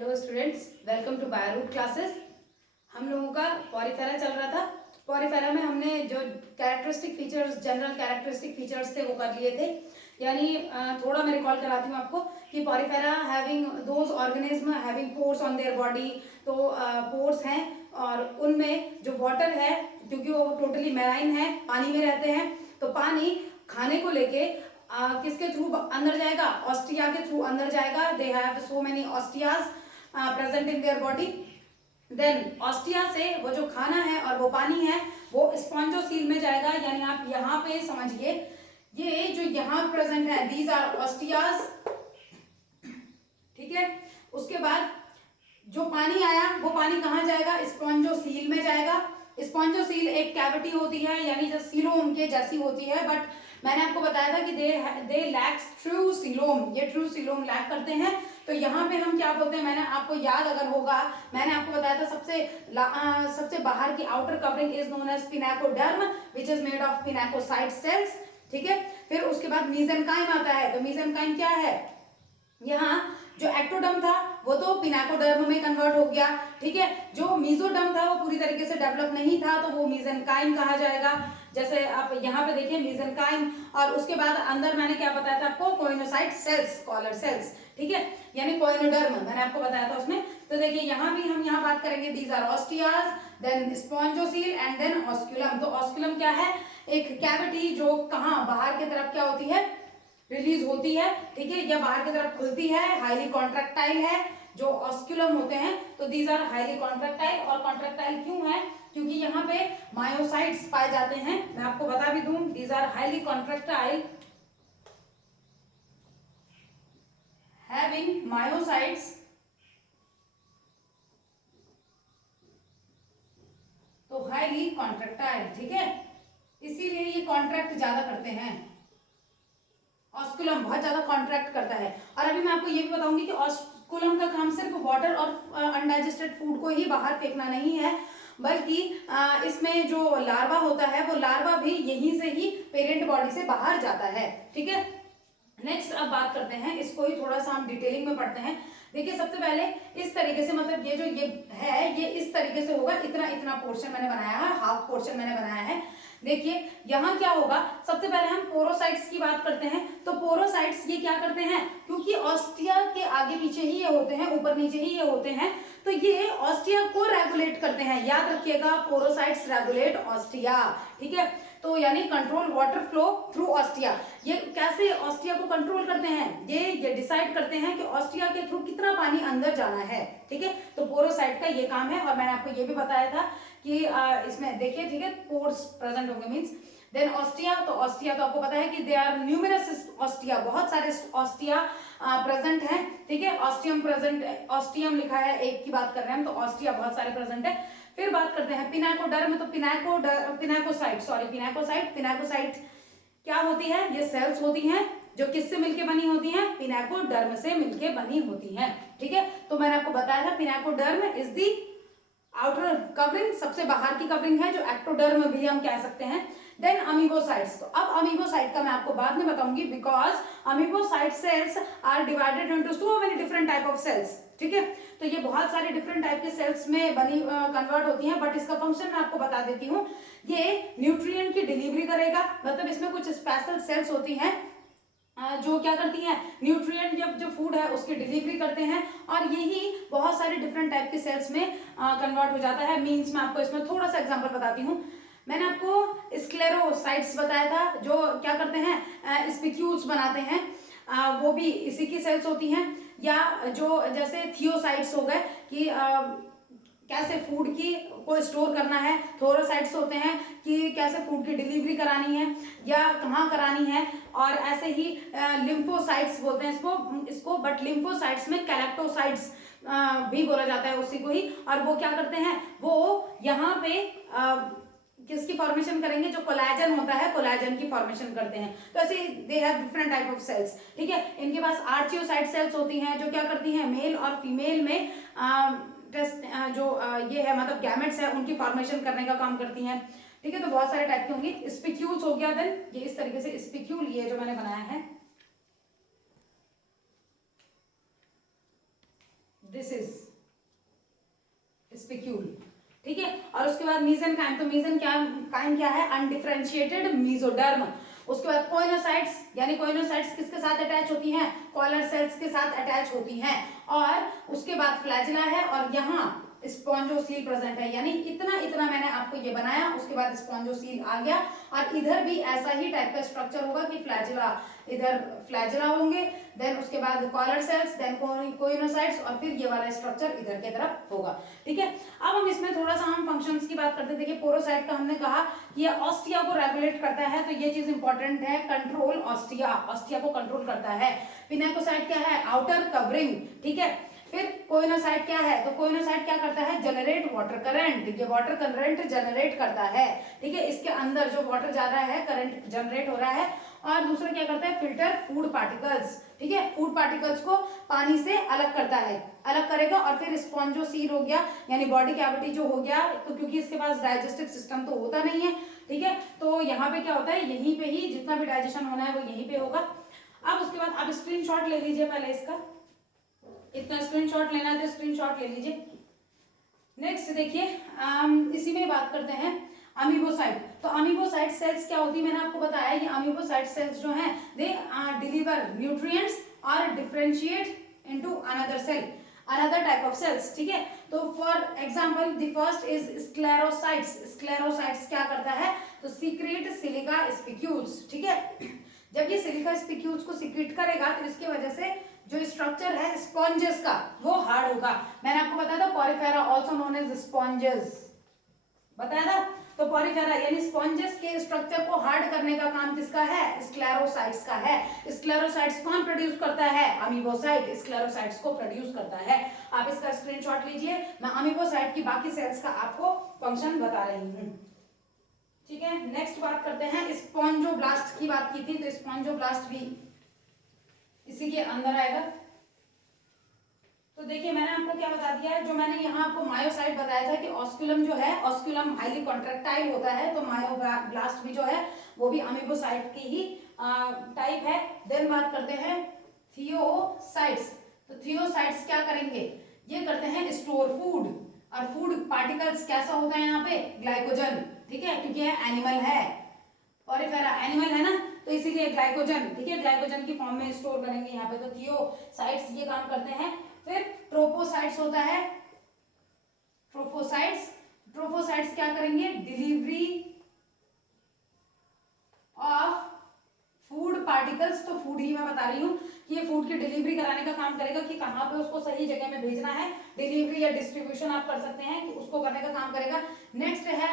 Hello students, welcome to bioroot classes. हम लोगों का पॉरीफेरा चल रहा था। पॉरीफेरा में हमने जो characteristic features, general characteristic features थे वो कर लिए थे। यानी थोड़ा मैं रिकॉल कराती हूँ आपको कि Porifera having those organism having pores on their body. तो पोर्स हैं और उनमें जो वाटर है, क्योंकि वो टोटली मैराइन है, पानी में रहते हैं, तो पानी खाने को लेके किसके थ्रू अंदर जाएगा? ऑस्टिया के थ्रू अंदर जाएगा। They have so many ostias present in their body. Then ostia से वो जो खाना है और वो पानी है वो स्पॉन्जोसील में जाएगा। यानी आप यहाँ पे समझिए, ये जो यहाँ प्रेजेंट है दीज आर ऑस्टियाज, ठीक है। उसके बाद जो पानी आया वो पानी कहाँ जाएगा? स्पॉन्जोसील में जाएगा। स्पॉन्जोसील एक कैविटी होती है, यानी जो सीलोम के जैसी होती है, बट मैंने आपको बताया था कि दे लैक्स ट्रू सीलोम, ये ट्रू सीलोम लैक करते हैं। तो यहाँ पे हम क्या बोलते हैं, मैंने आपको याद अगर होगा, मैंने आपको बताया था सबसे बाहर की outer covering is known as pinacoderm which is made of pinacocyte cells, ठीक है। फिर उसके बाद मीजेनकाइम आता है। तो मीजेनकाइम क्या है? यहाँ जो एक्टोडर्म था वो तो पिनाकोडर्म में कन्वर्ट हो गया, ठीक है। जो मीजोडर्म था वो पूरी तरीके से डेवलप नहीं था, तो वो मीजेनकाइम कहा जाएगा। जैसे आप यहाँ पे देखिए मीजेनकाइम, और उसके बाद अंदर मैंने क्या बताया था आपको? कोइनोसाइट सेल्स, कॉलर सेल्स, ठीक है, यानी कोइनोडर्म मैंने आपको बताया था उसमें। तो देखिए यहाँ भी हम यहाँ बात करेंगे, these are ostias, then spongocoel and then osculum. तो ऑस्क्यूलम क्या है? एक कैविटी जो कहाँ बाहर की तरफ क्या होती है? रिलीज होती है, ठीक है, या बाहर की तरफ खुलती है, हाईली कॉन्ट्रैक्टाइल है जो ऑस्क्यूलम होते हैं। तो दीज आर हाईली कॉन्ट्रैक्टाइल। और कॉन्ट्रैक्टाइल क्यों है? क्योंकि यहाँ पे मायोसाइट्स पाए जाते हैं। मैं आपको बता भी दूं, these are highly contractile having myocytes. तो हाईली कॉन्ट्रैक्टाइल, ठीक है, इसीलिए ये कॉन्ट्रैक्ट ज्यादा करते हैं। ऑस्कुलम बहुत ज्यादा कॉन्ट्रैक्ट करता है। और अभी मैं आपको ये भी बताऊंगी कि ऑस्कुलम का काम सिर्फ वाटर और अनडाइजेस्टेड फूड को ही बाहर फेंकना नहीं है, बल्कि इसमें जो लार्वा होता है वो लार्वा भी यहीं से ही पेरेंट बॉडी से बाहर जाता है, ठीक है। नेक्स्ट अब बात करते हैं, इसको ही थोड़ा सा हम डिटेलिंग में पढ़ते हैं। देखिए सबसे पहले इस तरीके से, मतलब ये जो ये है ये इस तरीके से होगा, इतना इतना पोर्शन मैंने बनाया है, हाफ पोर्शन मैंने बनाया है। देखिए यहाँ क्या होगा, सबसे पहले हम पोरोसाइट्स की बात करते हैं। तो पोरोसाइट्स ये क्या करते हैं? क्योंकि ऑस्टिया के आगे पीछे ही ये होते हैं, ऊपर नीचे ही ये होते हैं, तो ये ऑस्टिया को रेगुलेट करते हैं। याद रखिएगा, पोरोसाइट्स रेगुलेट ऑस्टिया, ठीक है। तो यानी control water flow through ostia. ये कैसे ऑस्टिया को कंट्रोल करते हैं? ये डिसाइड करते हैं कि ऑस्टिया के थ्रू कितना पानी अंदर जाना है, ठीक है। तो पोरोसाइट का ये काम है। और मैंने आपको ये भी बताया था कि इसमें देखिए, ठीक है, पोर्स प्रेजेंट होंगे मीन्स। देन ऑस्टिया, तो ऑस्टिया तो आपको पता है कि दे आर न्यूमरस ऑस्टिया, बहुत सारे ऑस्टिया प्रेजेंट हैं, ठीक है। ऑस्टियम प्रेजेंट, ऑस्टियम लिखा है, एक की बात कर रहे हैं हम, तो ऑस्टिया बहुत सारे प्रेजेंट है। फिर बात करते हैं पिनाकोडर्म। तो पिनाकोसाइट क्या होती है? ये सेल्स होती हैं जो किससे मिलके बनी होती हैं? पिनाकोडर्म से मिलके बनी होती हैं, ठीक है। तो मैंने आपको बताया था पिनाकोडर्म इज दी आउटर कवरिंग, सबसे बाहर की कवरिंग है, जो एक्टोडर्म भी हम कह सकते हैं। Then amoebocytes. तो अब अमीबोसाइट का मैं आपको बाद में बताऊंगी, because amoebocyte cells are divided into so many different type of cells, ठीक है। तो ये बहुत सारे डिफरेंट टाइप के सेल्स में बनी कन्वर्ट होती हैं, बट इसका फंक्शन मैं आपको बता देती हूँ। ये न्यूट्रिएंट की डिलीवरी करेगा, मतलब इसमें कुछ स्पेशल सेल्स होती हैं जो क्या करती हैं? न्यूट्रिएंट या जो फूड है उसकी डिलीवरी करते हैं, और यही बहुत सारे डिफरेंट टाइप के सेल्स में कन्वर्ट हो जाता है। मींस मैं आपको इसमें थोड़ा सा एग्जांपल बताती हूँ। मैंने आपको स्क्लेरोसाइट्स बताया था, जो क्या करते हैं? स्पिक्यूल्स बनाते हैं, वो भी इसी की सेल्स होती हैं। या जो जैसे थियोसाइट्स हो गए कि कैसे फूड की को स्टोर करना है, थोरोसाइट्स होते हैं कि कैसे फूड की डिलीवरी करानी है या कहाँ करानी है। और ऐसे ही लिम्फोसाइट्स बोलते हैं इसको, बट लिम्फोसाइट्स में कैलेक्टोसाइट्स भी बोला जाता है उसी को ही। और वो क्या करते हैं? वो यहाँ पे किसकी फॉर्मेशन करेंगे? जो कोलाजन होता है, कोलाजन की फॉर्मेशन करते हैं। तो ऐसे they have different type of cells, ठीक है। इनके पास आर्चियोसाइट सेल्स होती हैं जो क्या करती हैं? मेल और फीमेल में ये है, मतलब गैमेट्स है, उनकी फॉर्मेशन करने का काम करती हैं, ठीक है। तो बहुत सारे टाइप के होंगे। स्पिक्यूल्स हो गया, देन ये इस तरीके से स्पिक्यूल, ये जो मैंने बनाया है दिस इज स्पिक्यूल, ठीक है। और उसके बाद मीसेनकाइम, तो मीसेनकाइम क्या है, अनडिफरेंशिएटेड मेसोडर्म। उसके बाद कोइनोसाइट्स, यानी कोइनोसाइट्स किसके साथ अटैच होती हैं, कॉलर सेल्स के साथ अटैच होती हैं। और उसके बाद फ्लैजिला है और यहाँ स्पॉन्जोसील प्रेजेंट है, यानी इतना इतना मैंने आपको ये बनाया, उसके बाद स्पॉन्जोसील आ गया। और इधर भी ऐसा ही टाइप का स्ट्रक्चर होगा कि फ्लैजिला, इधर फ्लैजिला होंगे, देन उसके बाद कॉलर सेल्स, देन कोइनोसाइट्स, और फिर ये वाला स्ट्रक्चर इधर के तरफ होगा, ठीक है। अब हम इसमें थोड़ा सा हम फंक्शंस की बात करते हैं। देखिए पोरोसाइट का हमने कहा कि ये ऑस्टिया को रेगुलेट करता है, तो ये चीज इंपॉर्टेंट है, कंट्रोल ऑस्टिया, ऑस्टिया को कंट्रोल करता है। पिनेकोसाइट क्या है, आउटर कवरिंग, ठीक है। फिर कोइनोसाइट क्या है, तो कोइनोसाइट क्या करता है, जनरेट वाटर करंट, ये वाटर करंट जनरेट करता है, ठीक है। इसके अंदर जो वाटर जा रहा है, करंट जनरेट हो रहा है। और दूसरा क्या करता है, फिल्टर फूड पार्टिकल्स, ठीक है, फूड पार्टिकल्स को पानी से अलग करता है, अलग करेगा। और फिर स्पॉन्जोसील हो गया, यानी बॉडी कैविटी जो हो गया, तो क्योंकि इसके पास डाइजेस्टिव सिस्टम तो होता नहीं है, ठीक है, तो यहाँ पे क्या होता है, यहीं पे ही जितना भी डाइजेशन होना है वो यहीं पे होगा। अब उसके बाद आप स्क्रीनशॉट ले लीजिए पहले इसका, इतना स्क्रीनशॉट लेना है तो स्क्रीनशॉट ले लीजिए। नेक्स्ट देखिए, इसी में बात करते हैं अमीबोसाइट। तो अमीबोसाइट सेल्स क्या होती है, मैंने आपको बताया ये अमीबोसाइट सेल्स जो हैं दे डिलीवर न्यूट्रिएंट्स और differentiate into another cell, another type of cells, ठीक है। तो for example the first is sclerocytes. Sclerocytes क्या करता है, तो सीक्रेट सिलिका स्पिक्यूल्स, ठीक है। जब ये सिलिका स्पिक्यूल्स को सीक्रेट करेगा तो इसकी वजह से जो स्ट्रक्चर है स्पॉन्जेस का वो हार्ड होगा। मैंने आपको बताया था Porifera also known as sponges, बताया था। तो पॉरीफेरा यानी स्पॉन्जेस के स्ट्रक्चर को हार्ड करने का काम किसका है, स्क्लेरोसाइट्स का है। स्क्लेरोसाइट्स कौन प्रोड्यूस करता है, अमीबोसाइट स्क्लेरोसाइट्स को प्रोड्यूस करता है। आप इसका स्क्रीनशॉट लीजिए, मैं अमीबोसाइट की बाकी सेल्स का आपको फंक्शन बता रही हूँ, ठीक है। नेक्स्ट बात करते हैं, स्पॉन्जोब्लास्ट की बात की थी, तो स्पॉन्जोब्लास्ट भी इसी के अंदर आएगा। तो देखिए मैंने आपको क्या बता दिया है, जो मैंने यहाँ आपको मायोसाइट बताया था कि ऑस्कुलम जो है, ऑस्कुलम हाईली कॉन्ट्रैक्टाइल होता है, तो मायोब्लास्ट भी जो है वो भी अमीबोसाइट की ही टाइप है। देन बात करते हैं थियोसाइट्स। तो थियोसाइट्स क्या करेंगे, ये करते हैं स्टोर फूड, और फूड पार्टिकल्स कैसा होता है यहाँ पे, ग्लाइकोजन, ठीक है, क्योंकि यह एनिमल है, पॉरीफेरा एनिमल है ना, तो इसीलिए ग्लाइकोजन, ठीक है, ग्लाइकोजन की फॉर्म में स्टोर करेंगे यहाँ पे। तो थियोसाइट्स ये काम करते हैं। फिर ट्रोपोसाइट्स होता है, ट्रोफोसाइट्स, ट्रोफोसाइट्स क्या करेंगे, डिलीवरी ऑफ फूड पार्टिकल्स। तो फूड ही मैं बता रही हूँ कि ये फूड की डिलीवरी कराने का काम करेगा, कि कहाँ पे उसको सही जगह में भेजना है, डिलीवरी या डिस्ट्रीब्यूशन आप कर सकते हैं, कि उसको करने का काम करेगा। नेक्स्ट है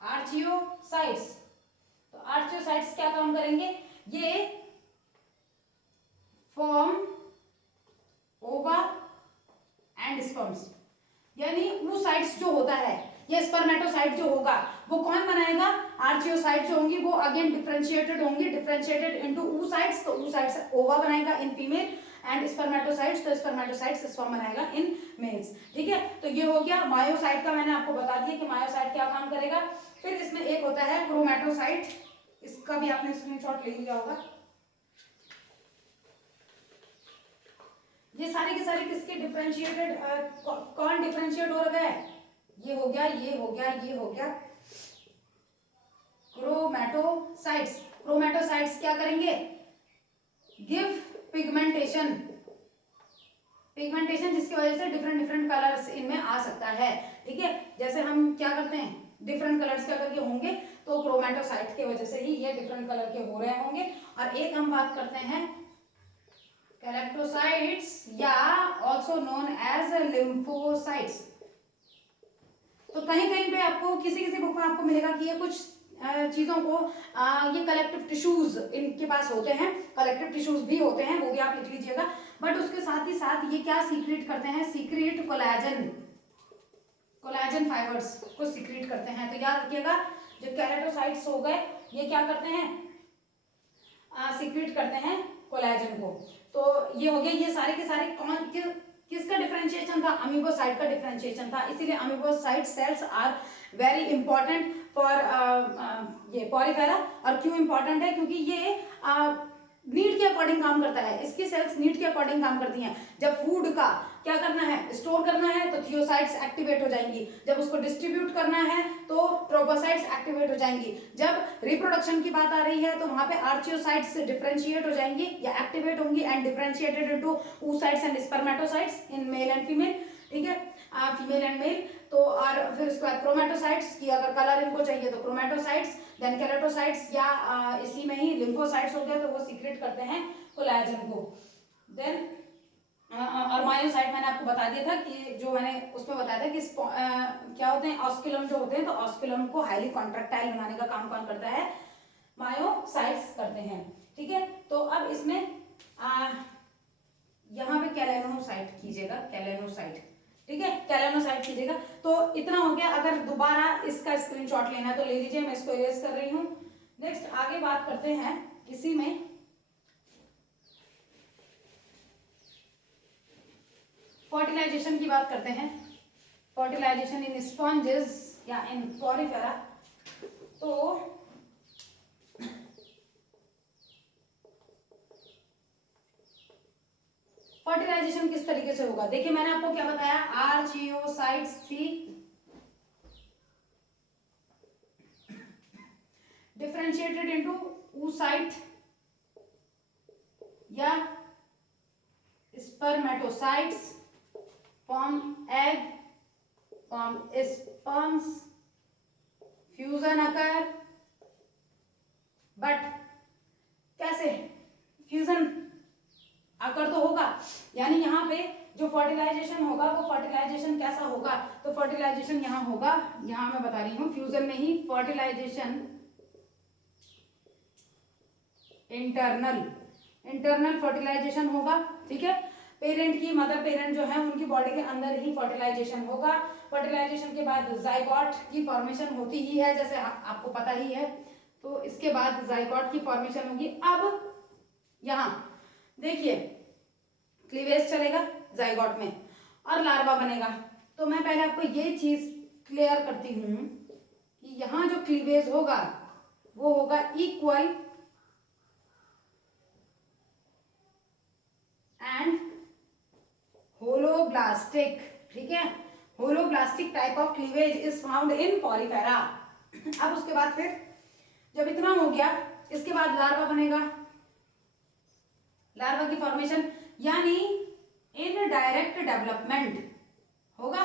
आर्चियोसाइट्स। तो आर्चियोसाइट्स क्या काम करेंगे, ये फॉर्म ओवा एंड स्पर्म्स, यानी oocytes जो होता है, ये स्पर्मेटोसाइट जो होगा वो कौन बनाएगा, आर्चियोसाइट जो होंगी वो अगेन डिफरेंशिएटेड होंगी, डिफरेंशिएटेड इनटू oocytes, तो oocytes ओवा बनाएगा इन फीमेल, एंड स्पर्मेटोसाइट्स, तो स्पर्मेटोसाइट्स स्पर्म बनाएगा इन मेल्स, ठीक है। तो ये हो गया मायोसाइट का, मैंने आपको बता दिया कि मायोसाइट क्या काम करेगा। फिर इसमें एक होता है क्रोमैटोसाइट, इसका भी आपने स्क्रीनशॉट ले लिया होगा। ये सारे के सारे किसके डिफरेंशिएटेड, कौन डिफरेंशिएट हो रहा है, ये हो गया, ये हो गया, ये हो गया क्रोमैटोसाइट्स। क्रोमैटोसाइट्स क्या करेंगे, गिव पिगमेंटेशन, पिगमेंटेशन जिसकी वजह से डिफरेंट डिफरेंट कलर्स इनमें आ सकता है, ठीक है। जैसे हम क्या करते हैं, डिफरेंट कलर्स के अगर ये होंगे तो क्रोमैटोसाइट की वजह से ही ये डिफरेंट कलर के हो रहे होंगे। और एक हम बात करते हैं कैलेक्टोसाइट्स या ऑल्सो नोन एज लिम्फोसाइट्स। तो कहीं कहीं पे आपको किसी किसी बुक में आपको मिलेगा कि ये कुछ चीजों को ये कलेक्टिव टिश्यूज इनके पास होते हैं, कलेक्टिव टिश्यूज भी होते हैं, वो भी आप लिख लीजिएगा। बट उसके साथ ही साथ ये क्या सीक्रेट करते हैं, सीक्रेट कोलेजन, कोलेजन फाइबर्स को सीक्रेट करते हैं। तो याद रखिएगा जो कैलेक्टोसाइट्स हो गए ये क्या करते हैं, सीक्रेट करते हैं कोलेजन को। तो ये हो गया, ये सारे के सारे कौन किसका डिफरेंशिएशन था, अमीबोसाइट का डिफरेंशिएशन था। इसीलिए amoebocyte cells are very important for ये पॉरीफेरा। और क्यों इंपॉर्टेंट है, क्योंकि ये नीड के अकॉर्डिंग काम करता है, इसकी सेल्स नीड के अकॉर्डिंग काम करती हैं। जब फूड का क्या करना है, स्टोर करना है, तो थियोसाइट्स एक्टिवेट हो जाएंगी। जब उसको डिस्ट्रीब्यूट करना है तो ट्रोपोसाइट्स एक्टिवेट हो जाएंगी। जब रिप्रोडक्शन की बात आ रही है तो वहां पे आर्चियोसाइट्स डिफरेंशिएट हो जाएंगी या एक्टिवेट होंगी and differentiated into oocytes and spermatocytes in male and female, ठीक है, फीमेल एंड मेल। तो और फिर उसके बाद क्रोमेटोसाइट्स की अगर कलर इनको चाहिए तो क्रोमेटोसाइट्स, देन केराटोसाइट्स या इसी में ही लिम्फोसाइट्स हो गए तो वो सीक्रेट करते हैं कोलेजन को। देन और मायोसाइट मैंने आपको बता दिया था कि जो मैंने उसमें बताया था कि क्या होते हैं, ऑस्कुलम जो होते हैं, तो ऑस्कुलम को हाईली कॉन्ट्रैक्टाइल बनाने का काम कौन करता है, मायोसाइट्स करते हैं, ठीक है। तो अब इसमें यहाँ पे कैलेनोसाइट कीजिएगा, कैलेनोसाइट, ठीक है, कैलेनोसाइट कीजिएगा। तो इतना हो गया। अगर दोबारा इसका स्क्रीनशॉट लेना है तो ले लीजिए, मैं इसको इरेज कर रही हूँ। नेक्स्ट आगे बात करते हैं इसी में फर्टिलाइजेशन की बात करते हैं। फर्टिलाइजेशन इन स्पॉन्जेस या इन पॉलीफेरा। तो फर्टिलाइजेशन किस तरीके से होगा, देखिए मैंने आपको क्या बताया, आर्चियोसाइट्स थी, डिफरेंशिएटेड इनटू oocyte या spermatocytes, form egg, form sperms, fusion occur, but कैसे फ्यूजन अकर तो होगा, यानी यहाँ पे जो फर्टिलाइजेशन होगा वो फर्टिलाइजेशन कैसा होगा, तो फर्टिलाइजेशन यहाँ होगा, यहाँ मैं बता रही हूँ फ्यूजन नहीं, फर्टिलाइजेशन इंटरनल फर्टिलाइजेशन होगा, ठीक है। पेरेंट की, मदर पेरेंट जो है उनकी बॉडी के अंदर ही फर्टिलाइजेशन होगा। फर्टिलाइजेशन के बाद जाइगोट की फॉर्मेशन होती ही है, जैसे आपको पता ही है। तो इसके बाद जाइगोट की फॉर्मेशन होगी। अब यहाँ देखिए क्लीवेज चलेगा जाइगोट में और लार्वा बनेगा। तो मैं पहले आपको ये चीज क्लियर करती हूं कि यहाँ जो क्लीवेज होगा वो होगा इक्वल एंड होलोब्लास्टिक, ठीक है। Holoblastic type of cleavage is found in Porifera. अब उसके बाद फिर जब इतना हो गया, इसके बाद लार्वा बनेगा। लार्वा की फॉर्मेशन यानी इनडायरेक्ट डेवलपमेंट होगा,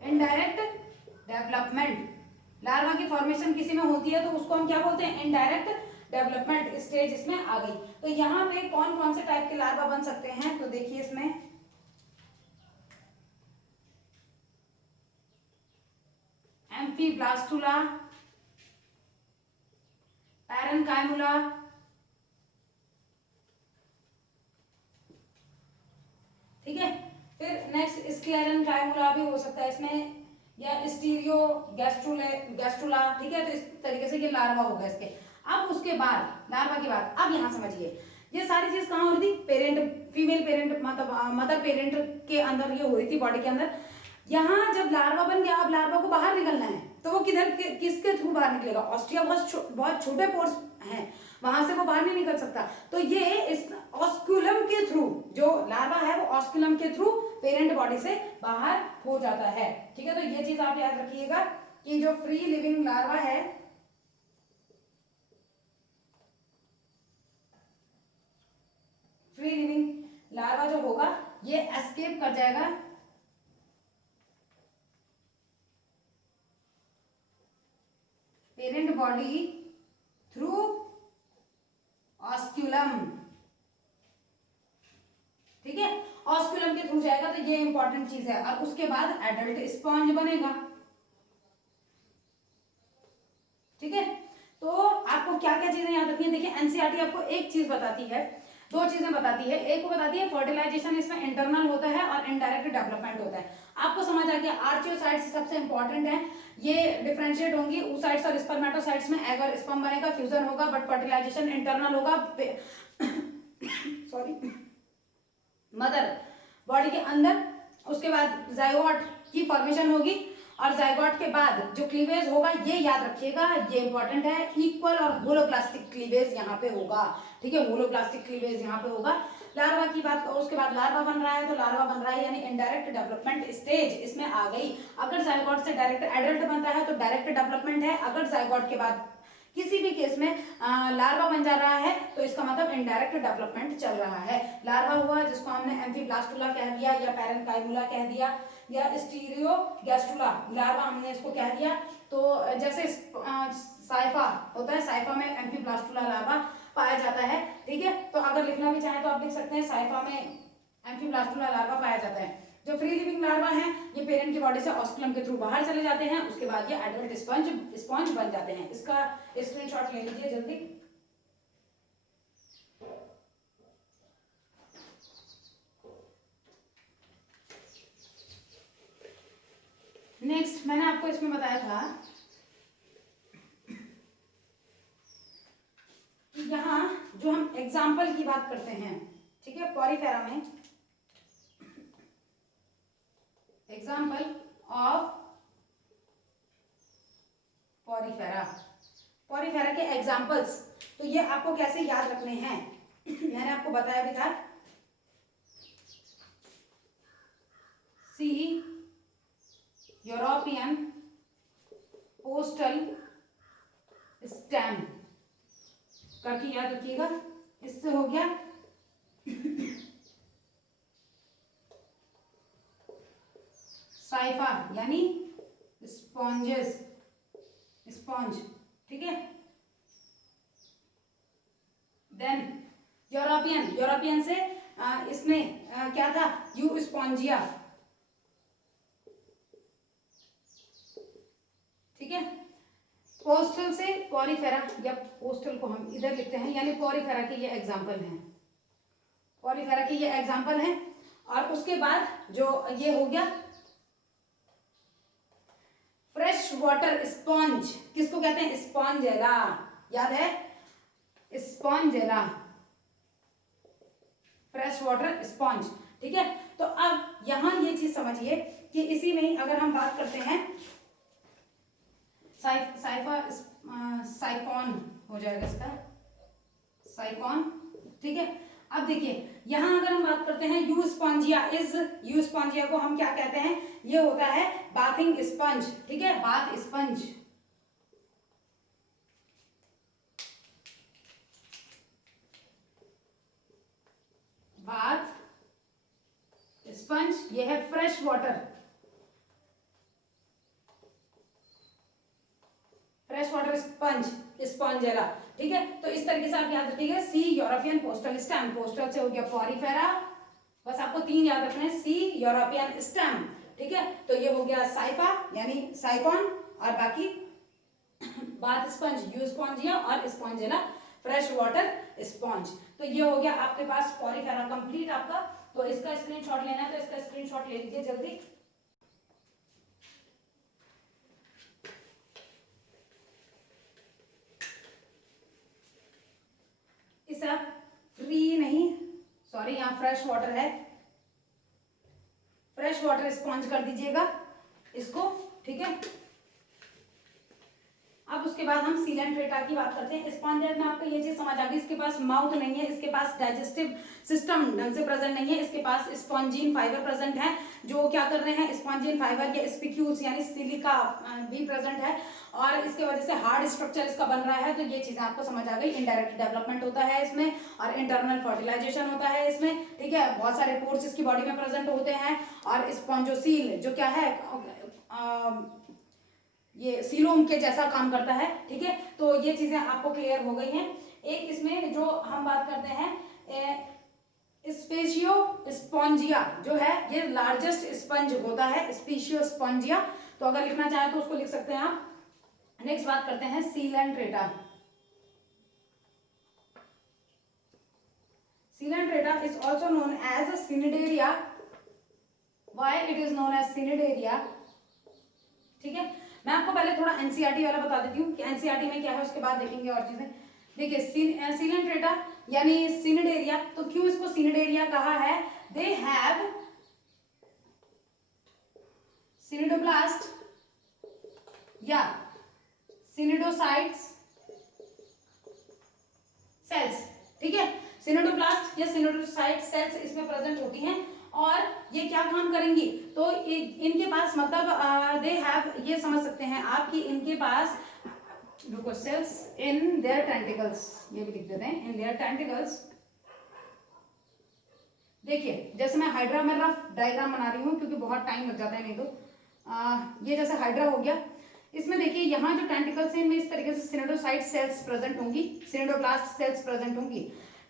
इनडायरेक्ट डेवलपमेंट। लार्वा की फॉर्मेशन किसी में होती है तो उसको हम क्या बोलते हैं, इनडायरेक्ट डेवलपमेंट स्टेज इसमें आ गई। तो यहाँ पे कौन कौन से टाइप के लार्वा बन सकते हैं, तो देखिए इसमें एम्फीब्लास्टुला, पैरेन्काइमुला, ठीक है। फिर नेक्स्ट स्क्लेरेन्काइमुला भी हो सकता है इसमें, या स्टीरियो गैस्ट्रुला, ठीक है। तो इस तरीके से ये लार्वा होगा इसके। अब उसके बाद लार्वा के बाद अब यहाँ समझिए ये सारी चीज कहाँ हो रही थी, पेरेंट, फीमेल पेरेंट मतलब मदर पेरेंट के अंदर ये हो रही थी बॉडी के अंदर। यहाँ जब लार्वा बन गया, अब लार्वा को बाहर निकलना है तो वो किधर किसके थ्रू बाहर निकलेगा, ऑस्ट्रिया बहुत छोटे पोर्स हैं, वहां से वो बाहर नहीं निकल सकता। तो ये इस ऑस्कुलम के थ्रू, जो लार्वा है वो ऑस्कुलम के थ्रू पेरेंट बॉडी से बाहर हो जाता है, ठीक है। तो ये चीज आप याद रखिएगा कि जो फ्री लिविंग लार्वा है, फ्री लिविंग लार्वा जो होगा ये एस्केप कर जाएगा पेरेंट बॉडी थ्रू ऑस्क्यूलम, ठीक है, ऑस्क्यूलम के थ्रू जाएगा। तो ये इंपॉर्टेंट चीज है। और उसके बाद एडल्ट स्पॉन्ज बनेगा, ठीक है। तो आपको क्या क्या चीजें याद रखनी है, देखिए एनसीईआरटी आपको एक चीज बताती है, दो चीजें बताती है। एक को बताती है फर्टिलाइजेशन इसमें इंटरनल होता है और इनडायरेक्ट डेवलपमेंट होता है। आपको समझ आ गया, आर्चियोसाइट्स सबसे इंपॉर्टेंट है, ये डिफरेंशिएट होंगी oocytes और स्पर्मेटोसाइट्स में, एग और स्पर्म बनेगा, फ्यूजन होगा, बट फर्टिलाइजेशन इंटरनल होगा सॉरी मदर बॉडी के अंदर। उसके बाद जाइगोट की फॉर्मेशन होगी और जाइगोट के बाद जो क्लीवेज होगा, ये याद रखिएगा, ये इंपॉर्टेंट है, इक्वल और होलोप्लास्टिक क्लीवेज यहाँ पे होगा, ठीक है, होलोप्लास्टिक क्लीवेज यहाँ पे होगा। लार्वा की बात, उसके बाद लार्वा बन रहा है, तो लार्वा बन रहा है यानी इनडायरेक्ट डेवलपमेंट स्टेज इसमें आ गई। अगर जायगोट से डायरेक्ट एडल्ट बनता है तो डायरेक्ट डेवलपमेंट है, अगर जायगोट के बाद किसी भी केस में लार्वा बन जा रहा है तो इसका मतलब इनडायरेक्ट डेवलपमेंट चल रहा है। लार्वा हुआ जिसको हमने एम्फीब्लास्टुला कह दिया या पैरेन्काइमुला कह दिया या स्टीरियोगैस्टुला लार्वा हमने इसको कह दिया। तो जैसे साइफा होता है, साइफा में एम्फीब्लास्टुला लार्वा पाया जाता है, ठीक है। तो अगर लिखना भी चाहे तो आप लिख सकते हैं साइफा में एम्फीब्लास्टुला लार्वा पाया जाता है। जो फ्री लिविंग लार्वा हैं ये पेरेंट की बॉडी से ऑस्कुलम के थ्रू बाहर चले जाते हैं, उसके बाद ये एडल्ट स्पंज बन जाते हैं। इसका स्क्रीनशॉट ले लीजिए जल्दी। नेक्स्ट मैंने आपको इसमें बताया था कि यहाँ जो हम एग्जाम्पल की बात करते हैं, ठीक है, पॉरीफेरा में एग्जाम्पल ऑफ पॉरीफेरा के एग्जाम्पल्स, तो ये आपको कैसे याद रखने हैं मैंने आपको बताया भी था। सी यूरोपियन पोस्टल स्टैम्प करके याद रखिएगा। इससे हो गया साइफा यानी स्पॉन्ज, ठीक है। देन यूरोपियन से इसमें क्या था, यू स्पॉन्जिया, ठीक है। पोस्टल से पॉरीफेरा, या पोस्टल को हम इधर लिखते हैं, यानी पॉरीफेरा के ये एग्जाम्पल हैं, पॉरीफेरा के ये एग्जाम्पल हैं। और उसके बाद जो ये हो गया फ्रेश वाटर स्पॉन्ज, किसको कहते हैं, स्पॉन्जेला, याद है, स्पॉन्जेला, फ्रेश वाटर स्पॉन्ज, ठीक है। तो अब यहां ये चीज समझिए कि इसी में ही अगर हम बात करते हैं साइफा साइकॉन हो जाएगा इसका, साइकॉन, ठीक है। अब देखिए यहां अगर हम बात करते हैं यू स्पॉन्जिया को हम क्या कहते हैं, ये होता है बाथिंग स्पंज, ठीक है, बाथ स्पंज, बाथ स्पंज, ये है फ्रेश वाटर, स्पॉन्जेला, ठीक है। तो इस तरीके से आप याद रखिएगा। सी यूरोपियन पोस्टल स्टैम्प, पोस्टल से हो गया पॉरीफेरा, बस आपको 3 याद रखने हैं, सी यूरोपियन स्टैम्प, ठीक है। तो ये हो गया साइफा यानी साइकॉन, और बाकी बाथ स्पंज यू स्पॉन्जिया और स्पॉन्जेला फ्रेश वाटर स्पॉन्ज। तो ये हो गया आपके पास पॉरीफेरा कंप्लीट आपका। तो इसका स्क्रीनशॉट लेना है तो इसका स्क्रीनशॉट ले लीजिए जल्दी। इसे फ्री नहीं, सॉरी यहाँ फ्रेश वाटर है, फ्रेश वाटर स्पॉन्ज कर दीजिएगा इसको, ठीक है। अब उसके बाद हम सीलेंट्रेटा की बात करते हैं। स्पॉन्जेट में आपको ये चीज समझ आ गई, इसके पास माउथ नहीं है, इसके पास डाइजेस्टिव सिस्टम ढंग से प्रेजेंट नहीं है, इसके पास स्पॉन्जिन फाइबर प्रेजेंट है जो क्या कर रहे हैं, स्पॉन्जिन फाइबर या स्पिक्यूल्स यानी सिलिका भी प्रेजेंट है, और इसके वजह से हार्ड स्ट्रक्चर इसका बन रहा है। तो ये चीजें आपको समझ आ गई। इनडायरेक्ट डेवलपमेंट होता है इसमें और इंटरनल फर्टिलाइजेशन होता है इसमें, ठीक है। बहुत सारे पोर्स इसकी बॉडी में प्रेजेंट होते हैं, और स्पॉन्जोसील जो क्या है ये सीलोम के जैसा काम करता है, ठीक है। तो ये चीजें आपको क्लियर हो गई हैं। एक इसमें जो हम बात करते हैं स्पेशियो स्पॉन्जिया जो है ये लार्जेस्ट स्पंज होता है, स्पेशियो स्पॉन्जिया। तो अगर लिखना चाहे तो उसको लिख सकते हैं आप। नेक्स्ट बात करते हैं coelenterata. Coelenterata is also known as cnidaria. Why it is known as cnidaria, ठीक है। मैं आपको पहले थोड़ा एनसीईआरटी वाला बता देती हूँ कि एनसीईआरटी में क्या है, उसके बाद देखेंगे और चीजें। देखिए सीलेंट्रेटा यानी सिनिडेरिया, तो क्यों इसको सिनिडेरिया कहा है, दे हैव सिनिडोब्लास्ट या सिनिडोसाइट्स सेल्स, ठीक है। सिनोडोब्लास्ट या सिनोडोसाइट सेल्स इसमें प्रेजेंट होती हैं और ये क्या काम करेंगी, तो इनके पास मतलब दे हैव, ये समझ सकते हैं आप कि इनके पास सेल्स इन देयर टेंटिकल्स, ये भी लिख देते हैं, इन देयर टेंटिकल्स। देखिए जैसे मैं हाइड्रा में रफ डायग्राम बना रही हूँ क्योंकि बहुत टाइम लग जाता है नहीं तो ये जैसे हाइड्रा हो गया, इसमें देखिए यहाँ जो टेंटिकल्स हैं इनमें इस तरीके से सिनेडोसाइट सेल्स प्रेजेंट होंगी, सिनेडोब्लास्ट सेल्स प्रेजेंट होंगी,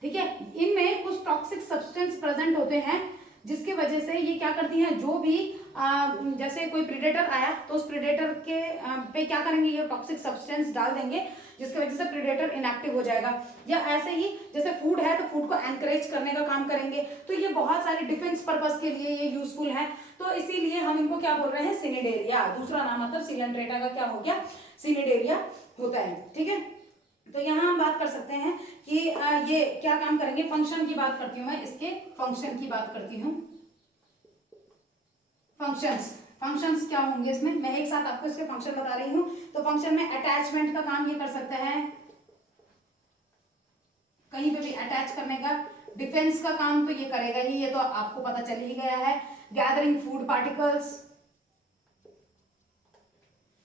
ठीक है। इनमें कुछ टॉक्सिक सब्सटेंस प्रेजेंट होते हैं जिसकी वजह से ये क्या करती हैं, जो भी जैसे कोई प्रेडेटर आया तो उस प्रेडेटर के पे क्या करेंगे, ये टॉक्सिक सब्सटेंस डाल देंगे जिसकी वजह से प्रेडेटर इनएक्टिव हो जाएगा। या ऐसे ही जैसे फूड है तो फूड को एनकरेज करने का काम करेंगे, तो ये बहुत सारे डिफेंस पर्पस के लिए ये यूजफुल है, तो इसीलिए हम इनको क्या बोल रहे हैं, सिनिडेरिया। दूसरा नाम मतलब सिलेंड्रेटा का क्या हो गया, सिनिडेरिया होता है, ठीक है। तो यहाँ हम बात कर सकते हैं कि ये क्या काम करेंगे, फंक्शन की बात करती हूँ मैं, इसके फंक्शन की बात करती हूँ। फंक्शंस क्या होंगे इसमें, मैं एक साथ आपको इसके फंक्शन बता रही हूँ। तो फंक्शन में अटैचमेंट का काम ये कर सकते हैं, कहीं पे भी अटैच करने का, डिफेंस का काम तो ये करेगा ही, ये तो आपको पता चल ही गया है। गैदरिंग फूड पार्टिकल्स,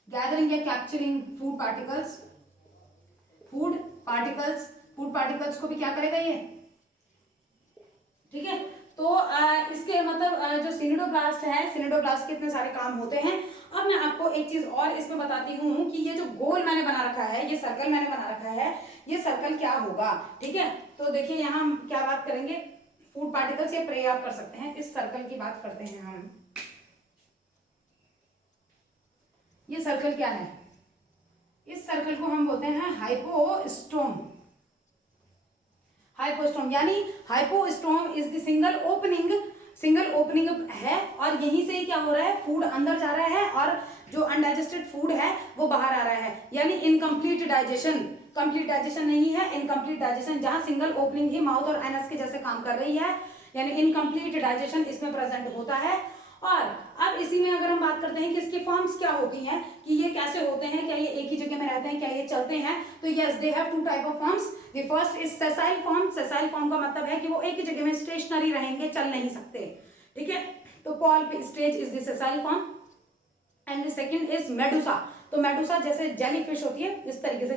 गैदरिंग या capturing food particles, food particles को भी क्या करेगा ये, ठीक है। तो इसके मतलब जो सिनिडोब्लास्ट है, सिनिडोब्लास्ट के इतने सारे काम होते हैं। अब मैं आपको एक चीज और इसमें बताती हूँ कि ये जो गोल मैंने बना रखा है, ये सर्कल मैंने बना रखा है, ये सर्कल क्या होगा, ठीक है। तो देखिए यहाँ हम क्या बात करेंगे, फूड पार्टिकल्स या प्रे आप कर सकते हैं, इस सर्कल की बात करते हैं हम। ये सर्कल क्या है, इस सर्कल को हम बोलते हैं हाइपोस्टोम। हाइपोस्टोम यानी hypostome is the single opening है और यहीं से क्या हो रहा है, फूड अंदर जा रहा है और जो अनडाइजेस्टेड फूड है वो बाहर आ रहा है, यानी इनकम्प्लीट डाइजेशन। कंप्लीट डाइजेशन नहीं है, इनकम्प्लीट डाइजेशन, जहां सिंगल ओपनिंग ही माउथ और एनस के जैसे काम कर रही है, यानी इनकम्प्लीट डाइजेशन इसमें प्रेजेंट होता है। और अब इसी में अगर हम बात करते हैं कि इसकी फॉर्म्स क्या होती हैं, कि ये कैसे होते हैं, क्या ये एक ही जगह में रहते हैं, क्या ये चलते हैं, तो yes they have two type of forms. The first is sessile form. Sessile form का मतलब है कि वो एक ही जगह में स्टेशनरी रहेंगे, चल नहीं सकते, ठीक है। तो pulp stage is the sessile form and the second is Medusa. तो मेडुसा जैसे जेली फिश होती है इस तरीके से,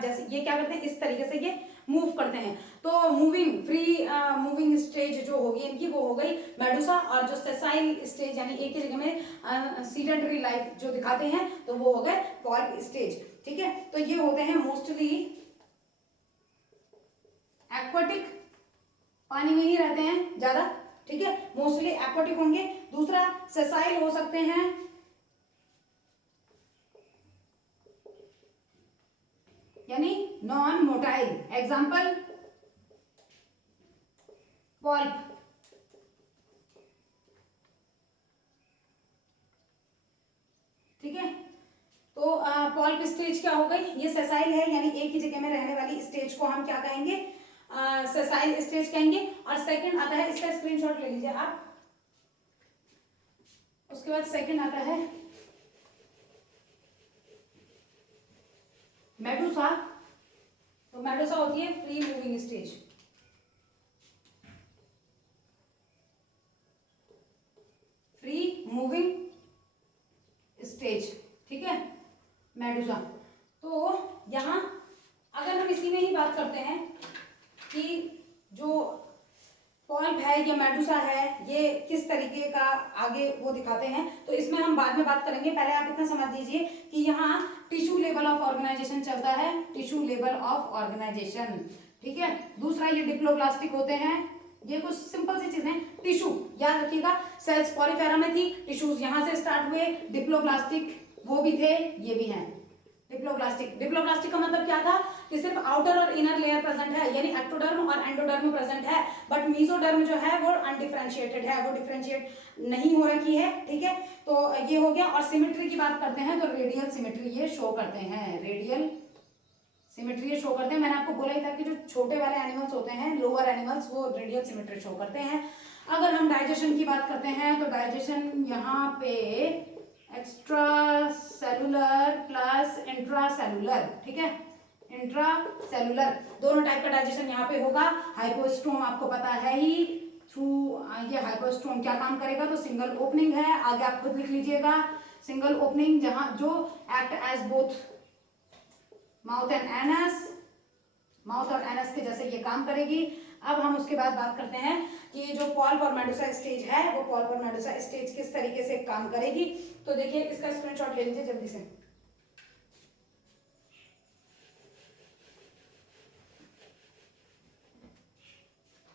जैसे ये क्या करते हैं, इस तरीके से ये मूव करते हैं। तो मूविंग स्टेज जो होगी इनकी वो हो गई मेडुसा, और जो सेसाइल स्टेज यानी एक ही जगह में सीडेंटरी लाइफ जो दिखाते हैं तो वो हो गए पल्प स्टेज, ठीक है। तो ये होते हैं मोस्टली एक्वाटिक, पानी में ही रहते हैं ज्यादा, ठीक है, मोस्टली एक्वाटिक होंगे। दूसरा सेसाइल हो सकते हैं, यानी नॉन मोटाइल, एग्जाम्पल पल्प, ठीक है। तो पल्प स्टेज क्या हो गई, ये सेसाइल है, यानी एक ही जगह में रहने वाली स्टेज को हम क्या कहेंगे, सेसाइल स्टेज कहेंगे। और सेकंड आता है, इसका स्क्रीनशॉट ले लीजिए आप, उसके बाद सेकंड आता है मेडुसा। तो मेडुसा होती है free moving stage, free moving stage, ठीक है, मेडुसा। तो यहां अगर हम इसी में ही बात करते हैं कि जो पल्प है या मेडुसा है ये किस तरीके का आगे वो दिखाते हैं, तो इसमें हम बाद में बात करेंगे। पहले आप इतना समझ लीजिए कि यहाँ टिश्यू लेवल ऑफ ऑर्गेनाइजेशन चलता है, टिश्यू लेवल ऑफ ऑर्गेनाइजेशन, ठीक है। दूसरा ये डिप्लोब्लास्टिक होते हैं, ये कुछ सिंपल सी चीजें, टिश्यू याद रखिएगा, सेल्स पॉलीफेरा में थी, टिश्यूज यहाँ से स्टार्ट हुए, डिप्लोब्लास्टिक वो भी थे, ये भी हैं डिप्लोब्लास्टिक का मतलब क्या था कि सिर्फ आउटर और इनर लेयर प्रेजेंट है, यानी एक्टोडर्म और एंडोडर्म प्रेजेंट है, बट मेसोडर्म जो है वो अनडिफरेंशिएटेड है, वो डिफरेंशिएट नहीं हो रखी है, ठीक है। तो ये हो गया। और सिमेट्री की बात करते हैं तो रेडियल सिमेट्री ये शो करते हैं, रेडियल सिमेट्री ये शो करते हैं। मैंने आपको बोला ही था कि जो छोटे वाले एनिमल्स होते हैं, लोअर एनिमल्स, वो रेडियल सिमेट्री शो करते हैं। अगर हम डाइजेशन की बात करते हैं तो डाइजेशन यहाँ पे extra cellular plus intra cellular, ठीक है, इंट्रा सेलुलर, दोनों टाइप का डाइजेशन यहाँ पे होगा। हाइपोस्टोम आपको पता है ही, थ्रू ये हाइपोस्टोम क्या काम करेगा, तो सिंगल ओपनिंग है, आगे आप खुद लिख लीजिएगा, सिंगल ओपनिंग जहां जो act as both mouth and anus, mouth और एनस के जैसे ये काम करेगी। अब हम उसके बाद बात करते हैं कि जो पॉल्प और मेडुसा स्टेज है, वो पॉल्प और मेडुसा स्टेज किस तरीके से काम करेगी। तो देखिए इसका स्क्रीनशॉट ले लीजिए जल्दी से।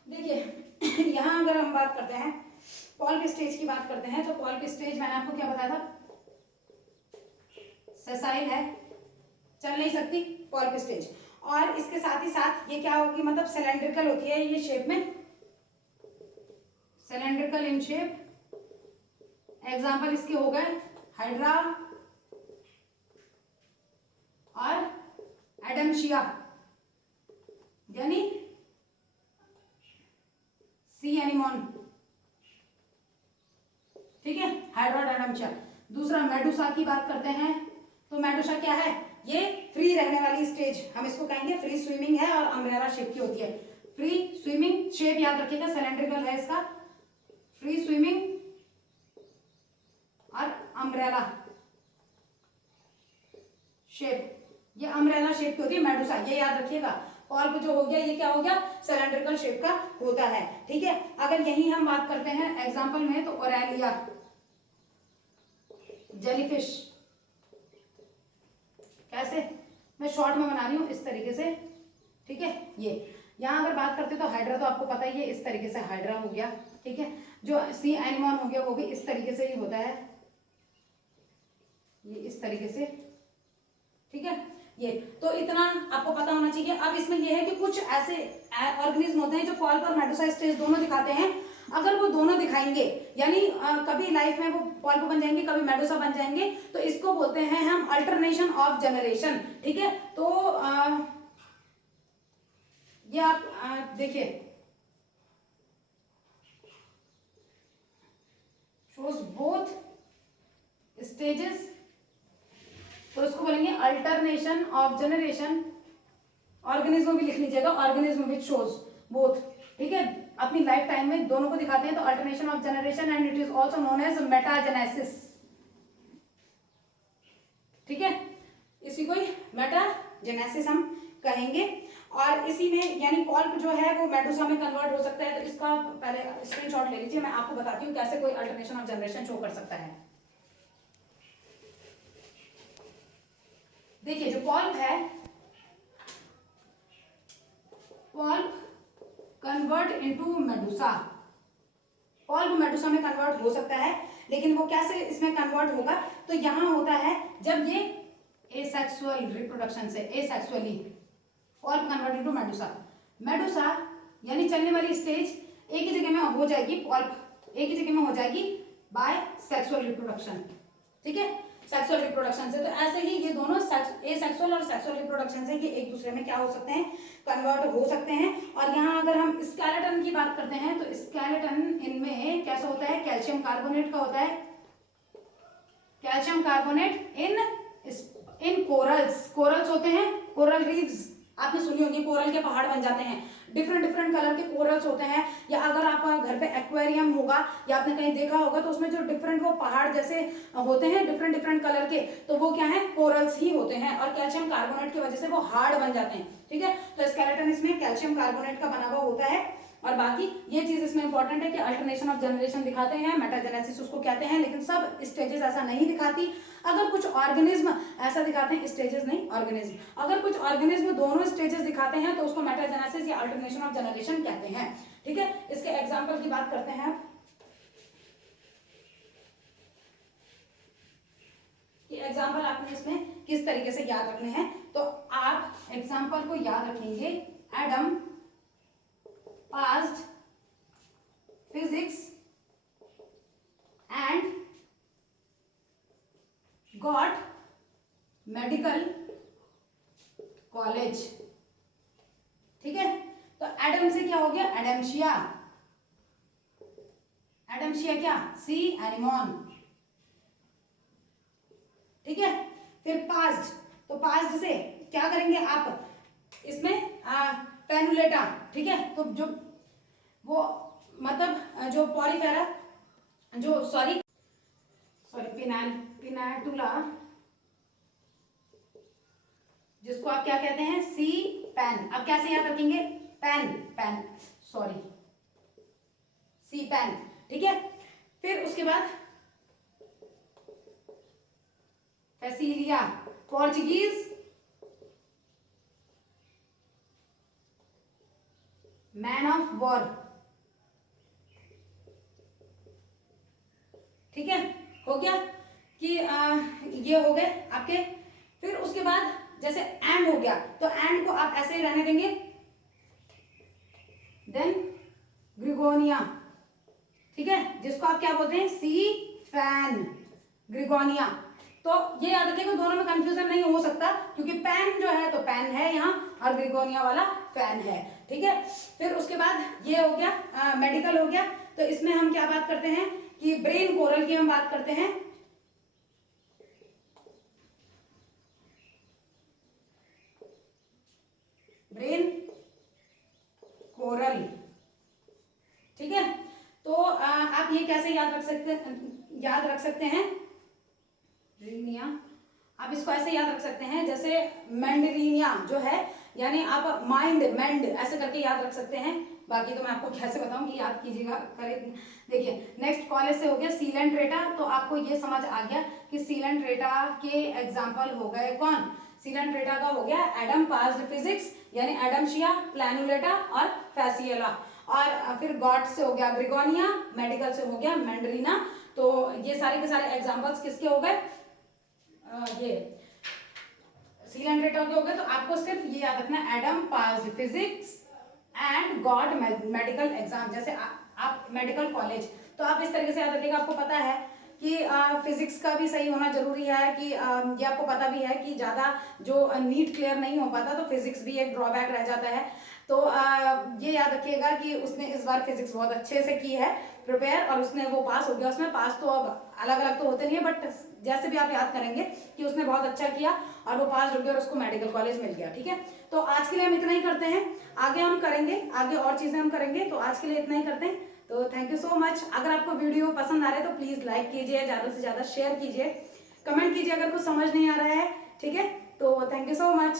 देखिए यहाँ अगर हम बात करते हैं पॉल्प स्टेज की बात करते हैं, तो पॉल्प स्टेज मैंने आपको क्या बताया था, सेसाइल है, चल नहीं सकती पॉल्प स्टेज। और इसके साथ ही साथ ये क्या होगी, मतलब सिलेंड्रिकल होती है ये शेप में, सिलेंड्रिकल इन शेप। एग्जाम्पल इसके हो गए हाइड्रा और एडमशिया, यानी सी एनिमोन, ठीक है, हाइड्रा और एडमशिया। दूसरा मेडुसा की बात करते हैं, तो मेडुसा क्या है, ये फ्री रहने वाली स्टेज, हम इसको कहेंगे फ्री स्विमिंग है और अम्ब्रेला शेप की होती है। फ्री स्विमिंग शेप याद रखिएगा, सिलेंड्रिकल है इसका, फ्री स्विमिंग और अम्ब्रेला शेप, ये अम्ब्रेला शेप की होती है मेडुसा, ये याद रखिएगा। पॉल्प जो हो गया ये क्या हो गया, सिलेंड्रिकल शेप का होता है, ठीक है। अगर यही हम बात करते हैं एग्जांपल में, तो ओरेलिया जेलीफिश, कैसे, मैं शॉर्ट में बना रही हूं इस तरीके से, ठीक है। ये यहां अगर बात करते तो हाइड्रा तो आपको पता ही है, इस तरीके से हाइड्रा हो गया, ठीक है। जो सी एनिमोन हो गया वो भी इस तरीके से ही होता है, ये इस तरीके से, ठीक है। ये तो इतना आपको पता होना चाहिए। अब इसमें ये है कि कुछ ऐसे ऑर्गेनिज्म होते हैं जो पॉल्प और मेडुसा स्टेज दोनों दिखाते हैं। अगर वो दोनों दिखाएंगे, यानी कभी लाइफ में वो पॉल्प बन जाएंगे, कभी मेडुसा बन जाएंगे, तो इसको बोलते हैं हम अल्टरनेशन ऑफ जनरेशन, ठीक है। तो ये आप देखिए, शोज बोथ स्टेजेस, तो इसको बोलेंगे अल्टरनेशन ऑफ जनरेशन। ऑर्गेनिज्म भी लिख लीजिएगा, ऑर्गेनिज्म विच शोज बोथ, ठीक है, अपनी लाइफ टाइम में दोनों को दिखाते हैं, तो alternation of generation, and it is also known as metagenesis, ठीक है, इसी को मेटाजेनेसिस हम कहेंगे। और इसी में यानी पॉल्प जो है वो मेडुसा में कन्वर्ट हो सकता है, तो इसका पहले स्क्रीनशॉट ले लीजिए, मैं आपको बताती हूँ कैसे कोई अल्टरनेशन ऑफ जनरेशन शो कर सकता है। देखिए जो पॉल्प है, पॉल्प कन्वर्ट इनटू मेडुसा, पॉल्प मेडुसा में कन्वर्ट हो सकता है, लेकिन वो कैसे इसमें कन्वर्ट होगा, तो यहां होता है जब ये एसेक्सुअल रिप्रोडक्शन से, asexually polyp convert into medusa. Medusa यानी चलने वाली स्टेज एक ही जगह में हो जाएगी, पॉल्प एक ही जगह में हो जाएगी बाय सेक्सुअल रिप्रोडक्शन, ठीक है, सेक्सुअल रिप्रोडक्शन से। तो ऐसे ही ये दोनों एसेक्सुअल और सेक्सुअल रिप्रोडक्शन से ये एक दूसरे में क्या हो सकते हैं, कन्वर्ट हो सकते हैं। और यहाँ अगर हम स्केलेटन की बात करते हैं, तो स्केलेटन इनमें कैसा होता है, कैल्शियम कार्बोनेट का होता है, कैल्शियम कार्बोनेट इन कोरल्स, कोरल्स होते हैं, कोरल रीफ्स आपने सुनी होगी, कोरल के पहाड़ बन जाते हैं, डिफरेंट डिफरेंट कलर के कोरल्स होते हैं। या अगर आपका घर पे एक्वेरियम होगा या आपने कहीं देखा होगा, तो उसमें जो डिफरेंट वो पहाड़ जैसे होते हैं डिफरेंट डिफरेंट कलर के, तो वो क्या है, कोरल्स ही होते हैं, और कैल्शियम कार्बोनेट की वजह से वो हार्ड बन जाते हैं, ठीक है। तो स्केलेटन इसमें कैल्शियम कार्बोनेट का बना हुआ होता है। और बाकी ये चीज इसमें इंपॉर्टेंट है कि अल्टरनेशन ऑफ जनरेशन दिखाते हैं, मेटाजेनेसिस उसको कहते हैं, लेकिन सब स्टेजेस ऐसा नहीं दिखाती। अगर कुछ ऑर्गेनिज्म ऐसा दिखाते हैं, स्टेजेस नहीं ऑर्गेनिज्म, अगर कुछ ऑर्गेनिज्म दोनों स्टेजेस दिखाते हैं तो उसको मेटाजेनेसिस या अल्टरनेशन ऑफ जनरेशन कहते हैं, ठीक है। इसके एग्जाम्पल की बात करते हैं कि एग्जाम्पल आपने इसमें किस तरीके से याद रखने हैं। तो आप एग्जाम्पल को याद रखेंगे, Adam passed physics and got medical college, ठीक है। तो एडम से क्या हो गया, एडमशिया, एडमशिया क्या, सी एनिमोन, ठीक है। फिर पास्ड, तो पास्ड से क्या करेंगे आप इसमें पेनुलेटा, ठीक है। तो जो वो मतलब जो पॉलीफेरा जो सॉरी पिनाटुला, जिसको आप क्या कहते हैं, सी पेन। अब कैसे याद रखेंगे, पेन सॉरी सी पेन, ठीक है। फिर उसके बाद फैसिलिया, पोर्चुगीज मैन ऑफ वॉर, ठीक है। हो गया कि ये हो गए आपके। फिर उसके बाद जैसे एंड हो गया, तो एंड को आप ऐसे ही रहने देंगे। देन ग्रिगोनिया, ठीक है, जिसको आप क्या बोलते हैं, सी फैन, ग्रिगोनिया। तो ये याद रखिएगा, दोनों में कंफ्यूजन नहीं हो सकता, क्योंकि पेन जो है तो पेन है यहाँ, और ग्रिगोनिया वाला फैन है, ठीक है। फिर उसके बाद ये हो गया मेडिकल हो गया। तो इसमें हम क्या बात करते हैं कि ब्रेन कोरल की हम बात करते हैं। ब्रेन कोरल, ठीक है। तो आप ये कैसे याद रख सकते हैं रीनिया, आप इसको ऐसे याद रख सकते हैं जैसे मैंडरीनिया जो है, यानी आप माइंड मैंड ऐसे करके याद रख सकते हैं। बाकी तो मैं आपको कैसे बताऊं कि याद कीजिएगा, करें। देखिए नेक्स्ट कॉलेज से हो गया सीलेंट्रेटा। तो आपको ये समझ आ गया कि सीलेंट्रेटा के एग्जाम्पल हो गए कौन, सीलेंट्रेटा का हो गया एडम पास्ड फिजिक्स, यानी एडमशिया, प्लानुलेटा और फैसियोला। और फिर गॉड से हो गया ग्रिगोनिया, मेडिकल से हो गया मैंडरीना। तो ये सारे के सारे एग्जाम्पल्स किसके हो गए, ये सीलेंट्रेटा के हो गए। तो आपको सिर्फ ये याद रखना, Adam passed physics and God medical exam. जैसे आप मेडिकल कॉलेज, तो आप इस तरीके से याद रखिएगा। आपको पता है कि फिजिक्स का भी सही होना जरूरी है, कि ये आपको पता भी है कि ज़्यादा जो नीट क्लियर नहीं हो पाता, तो फिजिक्स भी एक ड्रॉबैक रह जाता है। तो ये याद रखिएगा कि उसने इस बार फिजिक्स बहुत अच्छे से की है प्रिपेयर, और उसने वो पास हो गया। उसमें पास तो अब अलग अलग तो होते नहीं है, बट जैसे भी आप याद करेंगे कि उसने बहुत अच्छा किया और वो पास हो गया और उसको मेडिकल कॉलेज मिल गया, ठीक है। तो आज के लिए हम इतना ही करते हैं, आगे हम करेंगे, आगे और चीज़ें हम करेंगे। तो आज के लिए इतना ही करते हैं। तो थैंक यू सो मच। अगर आपको वीडियो पसंद आ रहा है तो प्लीज़ लाइक कीजिए, ज़्यादा से ज़्यादा शेयर कीजिए, कमेंट कीजिए अगर कुछ समझ नहीं आ रहा है, ठीक है। तो थैंक यू सो मच।